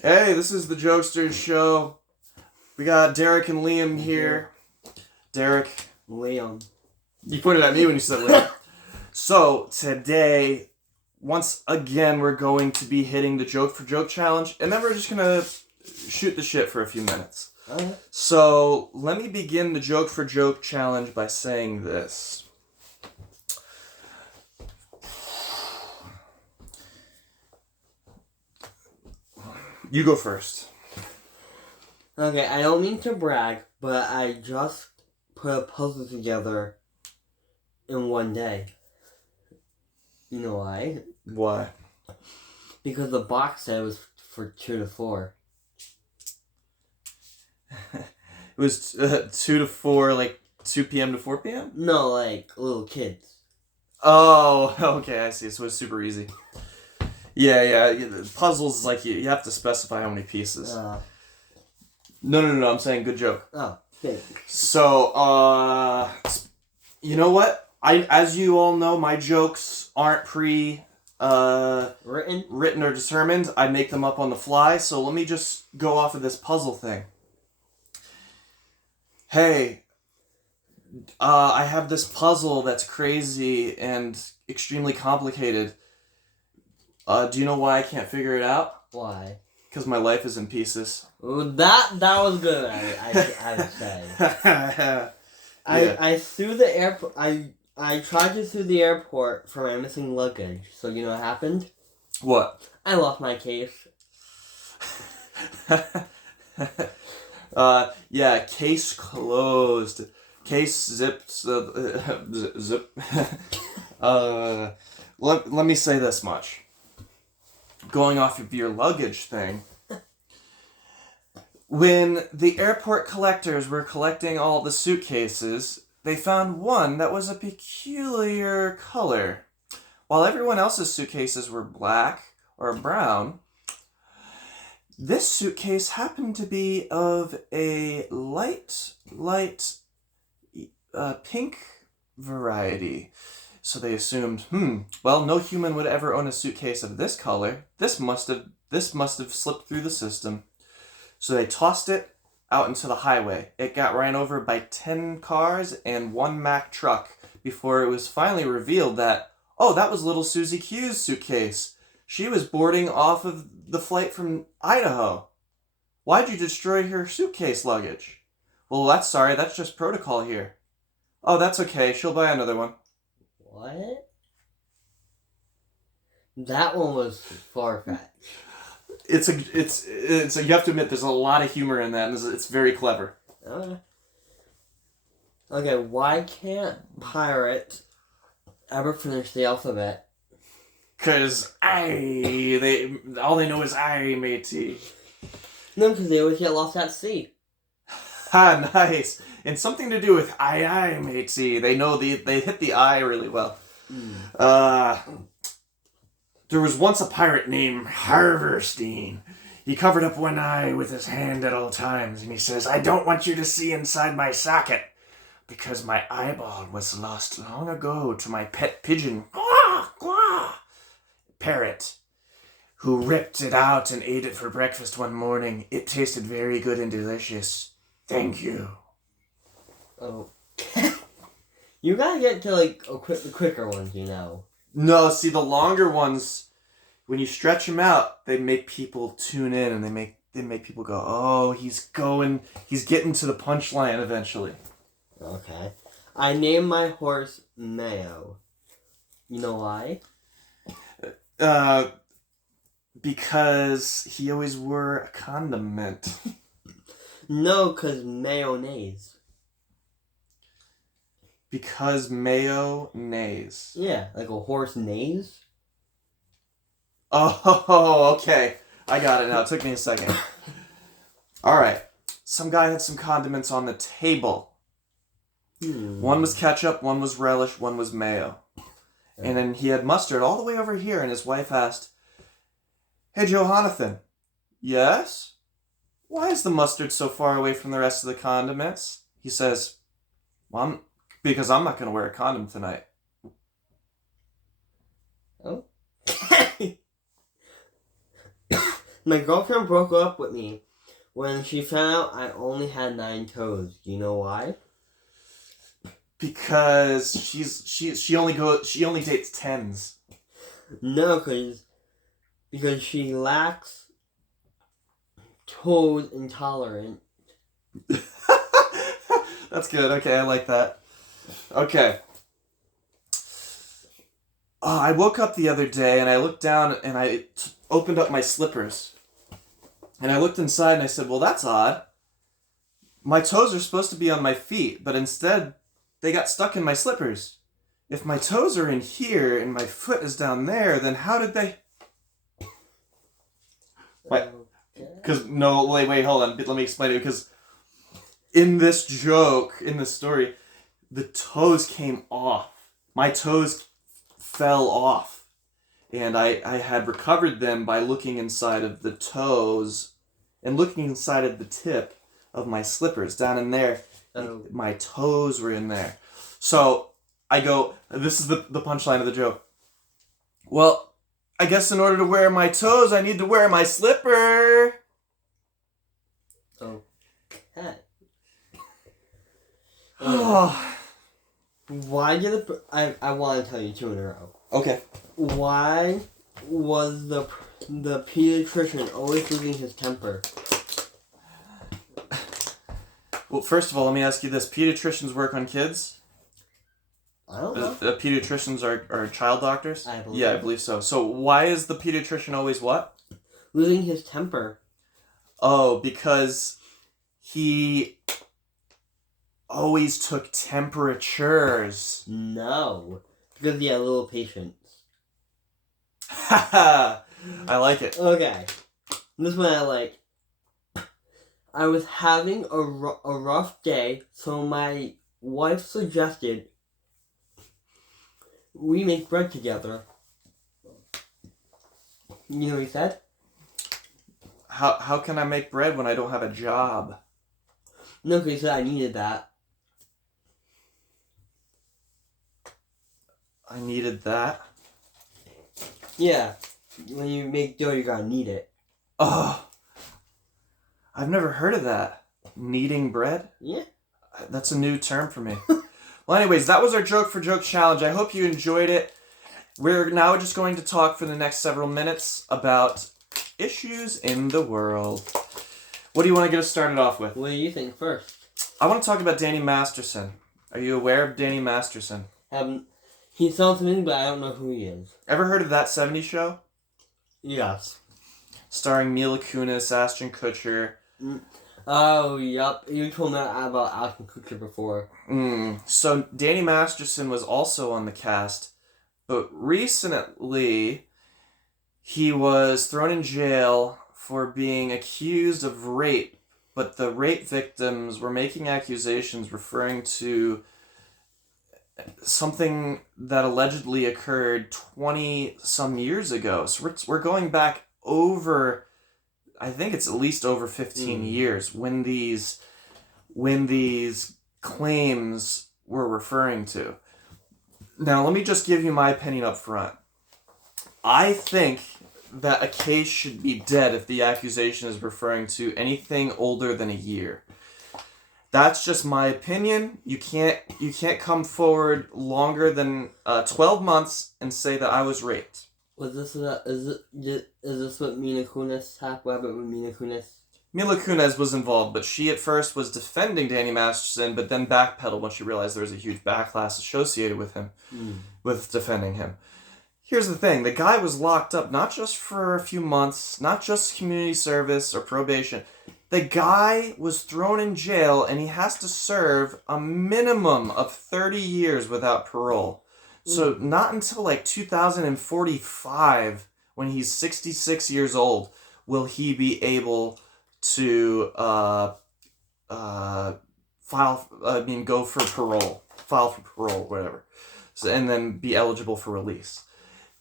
Hey, this is the Jokesters show. We got Derek and Liam here. Derek, Liam. you pointed at me when you said Liam. So, today, once again, we're going to be hitting the Joke for Joke challenge, and then we're just going to shoot the shit for a few minutes. So, let me begin the Joke for Joke challenge by saying this. You go first. Okay, I don't mean to brag, but I just put a puzzle together in one day. You know why? Why? Because the box said it was for 2 to 4. It was 2 to 4, like 2 p.m. to 4 p.m.? No, like little kids. Oh, okay, I see. So it's super easy. Yeah. Puzzles, like, you have to specify how many pieces. No, I'm saying good joke. Oh, okay. So, you know what? As you all know, my jokes aren't written or determined. I make them up on the fly, so let me just go off of this puzzle thing. Hey, I have this puzzle that's crazy and extremely complicated. Do you know why I can't figure it out? Why? Because my life is in pieces. Well, that was good. I would say. Yeah. I threw the airport. I tried to sue the airport for my missing luggage. So you know what happened? What? I lost my case. Yeah, case closed. Case zipped. Zip. Let me say this much. Going off of your luggage thing. When the airport collectors were collecting all the suitcases, they found one that was a peculiar color. While everyone else's suitcases were black or brown, this suitcase happened to be of a light pink variety. So they assumed, well, no human would ever own a suitcase of this color. This must have slipped through the system. So they tossed it out into the highway. It got ran over by 10 cars and 1 Mack truck before it was finally revealed that, oh, that was little Susie Q's suitcase. She was boarding off of the flight from Idaho. Why'd you destroy her suitcase luggage? Well, that's just protocol here. Oh, that's okay. She'll buy another one. What? That one was far-fetched. It's you have to admit there's a lot of humor in that, and it's very clever. Okay, why can't pirate ever finish the alphabet? Cause all they know is I, matey. No, because they always get lost at sea. Ha, nice. And something to do with I, matey. They know they hit the I really well. There was once a pirate named Harverstein. He covered up one eye with his hand at all times, and he says, I don't want you to see inside my socket, because my eyeball was lost long ago to my pet pigeon, parrot, who ripped it out and ate it for breakfast one morning. It tasted very good and delicious. Thank you. Oh. You gotta get to, like, the quicker ones, you know. No, see, the longer ones, when you stretch them out, they make people tune in, and they make people go, oh, he's getting to the punchline eventually. Okay. I named my horse Mayo. You know why? Because he always wore a condiment. No, because mayonnaise. Because mayo neighs. Yeah, like a horse neighs. Oh, okay. I got it now. It took me a second. Alright. Some guy had some condiments on the table. One was ketchup, one was relish, one was mayo. And then he had mustard all the way over here, and his wife asked, Hey, Jonathan. Yes? Why is the mustard so far away from the rest of the condiments? He says, well, because I'm not going to wear a condom tonight. Oh. My girlfriend broke up with me when she found out I only had 9 toes. Do you know why? Because she only dates 10s. No, because she lacks toes intolerant. That's good. Okay, I like that. Okay. I woke up the other day and I looked down and I opened up my slippers. And I looked inside and I said, well, that's odd. My toes are supposed to be on my feet, but instead they got stuck in my slippers. If my toes are in here and my foot is down there, then how did they... Because, no, wait, hold on. Let me explain it. Because in this joke, in this story, the toes came off. My toes fell off. And I had recovered them by looking inside of the toes and looking inside of the tip of my slippers down in there. Oh. My toes were in there. So I go, this is the punchline of the joke. Well, I guess in order to wear my toes, I need to wear my slipper. Okay. Oh. Why did I want to tell you 2 in a row. Okay. Why was the pediatrician always losing his temper? Well, first of all, let me ask you this. Pediatricians work on kids? I don't know. Pediatricians are child doctors? I believe. Yeah, I believe so. So why is the pediatrician always what? Losing his temper. Oh, because he always took temperatures. No. Because he had little patience. Haha! I like it. Okay. This one I like. I was having a rough day, so my wife suggested we make bread together. You know what he said? How can I make bread when I don't have a job? No, because he said I needed that. I needed that? Yeah. When you make dough, you gotta knead it. Oh! I've never heard of that. Kneading bread? Yeah. That's a new term for me. Well, anyways, that was our Joke for Joke challenge. I hope you enjoyed it. We're now just going to talk for the next several minutes about issues in the world. What do you want to get us started off with? What do you think first? I want to talk about Danny Masterson. Are you aware of Danny Masterson? He sounds familiar, but I don't know who he is. Ever heard of That 70s Show? Yes. Starring Mila Kunis, Ashton Kutcher. Oh, yup. You told me about Ashton Kutcher before. So Danny Masterson was also on the cast, but recently he was thrown in jail for being accused of rape, but the rape victims were making accusations referring to something that allegedly occurred 20-some years ago. So we're going back over, I think it's at least over 15 years when these claims were referring to. Now, let me just give you my opinion up front. I think that a case should be dead if the accusation is referring to anything older than a year. That's just my opinion. You can't come forward longer than 12 months and say that I was raped. Was this is this what Mila Kunis happened? What happened with Mila Kunis? Mila Kunis was involved, but she at first was defending Danny Masterson, but then backpedaled when she realized there was a huge backlash associated with him, with defending him. Here's the thing. The guy was locked up not just for a few months, not just community service or probation. The guy was thrown in jail, and he has to serve a minimum of 30 years without parole. So not until like 2045, when he's 66 years old, will he be able to go for parole, file for parole, whatever, and then be eligible for release.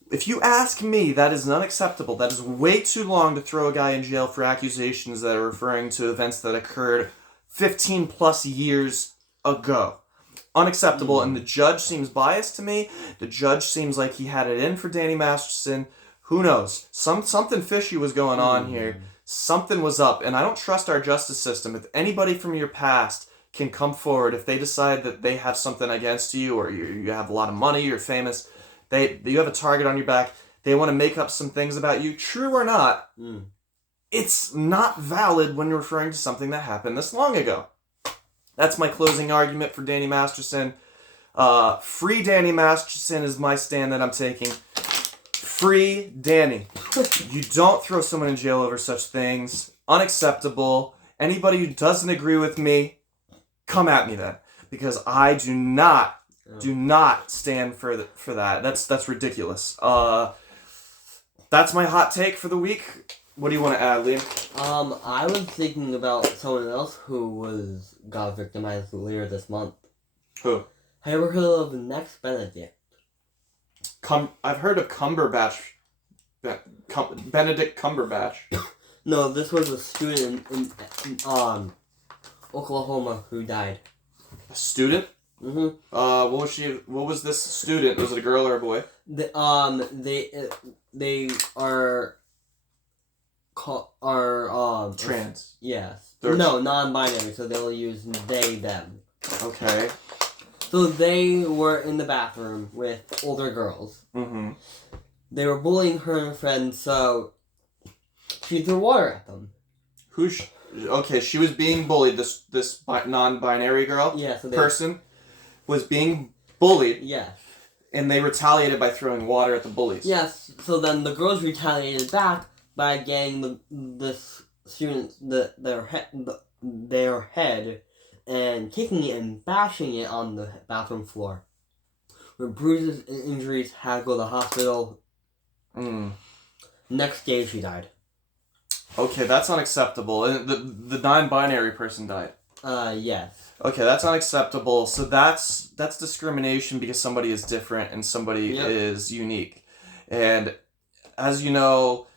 If you ask me, that is unacceptable. That is way too long to throw a guy in jail for accusations that are referring to events that occurred 15 plus years ago. Unacceptable, and the judge seems biased to me. The judge seems like he had it in for Danny Masterson, Who knows? Something fishy was going on here. Something was up, and I don't trust our justice system. If anybody from your past can come forward, if they decide that they have something against you, or you have a lot of money, you're famous, you have a target on your back, they want to make up some things about you, true or not, it's not valid when you're referring to something that happened this long ago. That's my closing argument for Danny Masterson. Free Danny Masterson is my stand that I'm taking. Free Danny. You don't throw someone in jail over such things. Unacceptable. Anybody who doesn't agree with me, come at me then, because I do not stand for that. That's ridiculous. That's my hot take for the week. What do you want to add, Liam? I was thinking about someone else who got victimized later this month. Who? Have you ever heard of Next Benedict? I've heard of Cumberbatch. Benedict Cumberbatch. No, this was a student in Oklahoma who died. A student? Mm-hmm. What was this student? Was it a girl or a boy? They are trans. Yes. No, non-binary, so they'll use they, them. Okay. So they were in the bathroom with older girls. Mm-hmm. They were bullying her and her friends, so she threw water at them. Okay, she was being bullied. This non-binary girl, person, was being bullied. Yes. And they retaliated by throwing water at the bullies. Yes. So then the girls retaliated back by getting this student their head and kicking it and bashing it on the bathroom floor. With bruises and injuries, had to go to the hospital. Next day, she died. Okay, that's unacceptable. And the non-binary person died. Yes. Okay, that's unacceptable. So that's discrimination because somebody is different and somebody is unique. And as you know,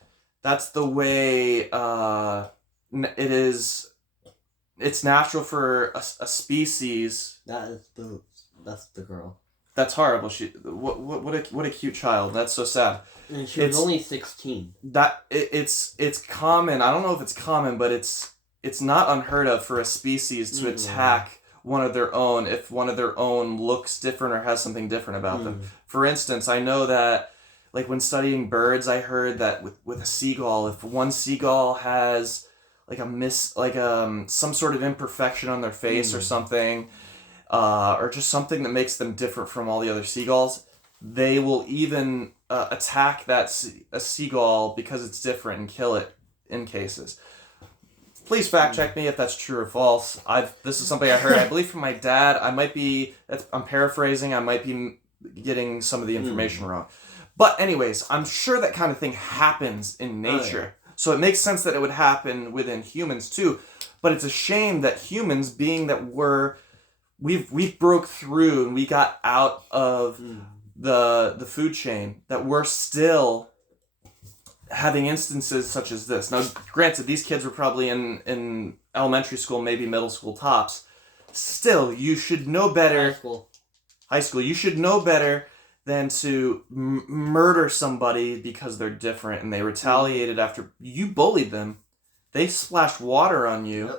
that's the way it is. It's natural for a species. That's the girl. That's horrible. What a cute child. That's so sad. And she was only 16. It's common. I don't know if it's common, but it's not unheard of for a species to attack one of their own if one of their own looks different or has something different about them. For instance, I know that like when studying birds, I heard that with a seagull, if one seagull has like some sort of imperfection on their face or something, or just something that makes them different from all the other seagulls, they will even attack a seagull because it's different and kill it in cases. Please fact check me if that's true or false. This is something I heard, I believe, from my dad. I'm paraphrasing. I might be getting some of the information wrong. But anyways, I'm sure that kind of thing happens in nature. So it makes sense that it would happen within humans too. But it's a shame that humans, being that we've broke through and we got out of the food chain, that we're still having instances such as this. Now, granted, these kids were probably in elementary school, maybe middle school tops. Still, you should know better. High school. You should know better than to murder somebody because they're different and they retaliated after you bullied them. They splashed water on you.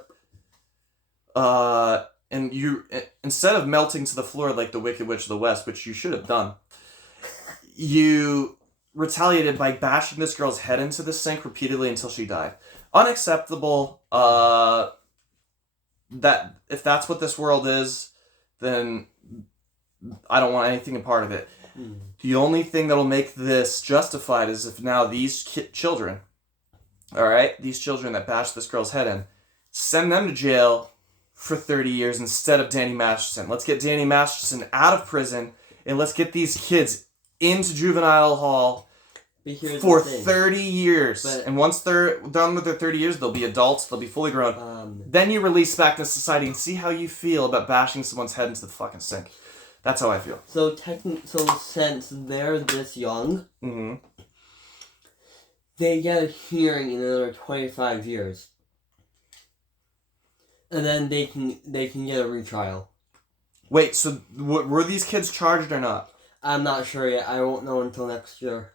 And you, instead of melting to the floor like the Wicked Witch of the West, which you should have done, you retaliated by bashing this girl's head into the sink repeatedly until she died. Unacceptable. That if that's what this world is, then I don't want anything a part of it. The only thing that'll make this justified is if now these children, all right, these children that bashed this girl's head in, send them to jail for 30 years instead of Danny Masterson. Let's get Danny Masterson out of prison and let's get these kids into juvenile hall for 30 years. And once they're done with their 30 years, they'll be adults, they'll be fully grown. Then you release back to society and see how you feel about bashing someone's head into the fucking sink. That's how I feel. So since they're this young, they get a hearing in another 25 years. And then they can get a retrial. Wait, so were these kids charged or not? I'm not sure yet. I won't know until next year.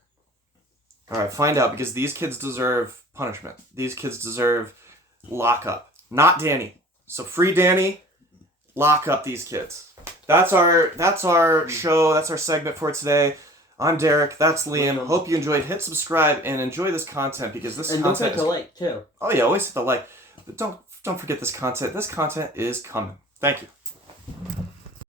All right, find out, because these kids deserve punishment. These kids deserve lockup. Not Danny. So free Danny, lock up these kids. That's our show. That's our segment for today. I'm Derek. That's Liam. Hope you enjoyed. Hit subscribe and enjoy this content, because this content don't forget to like too. Oh yeah, always hit the like. But don't forget this content. This content is coming. Thank you.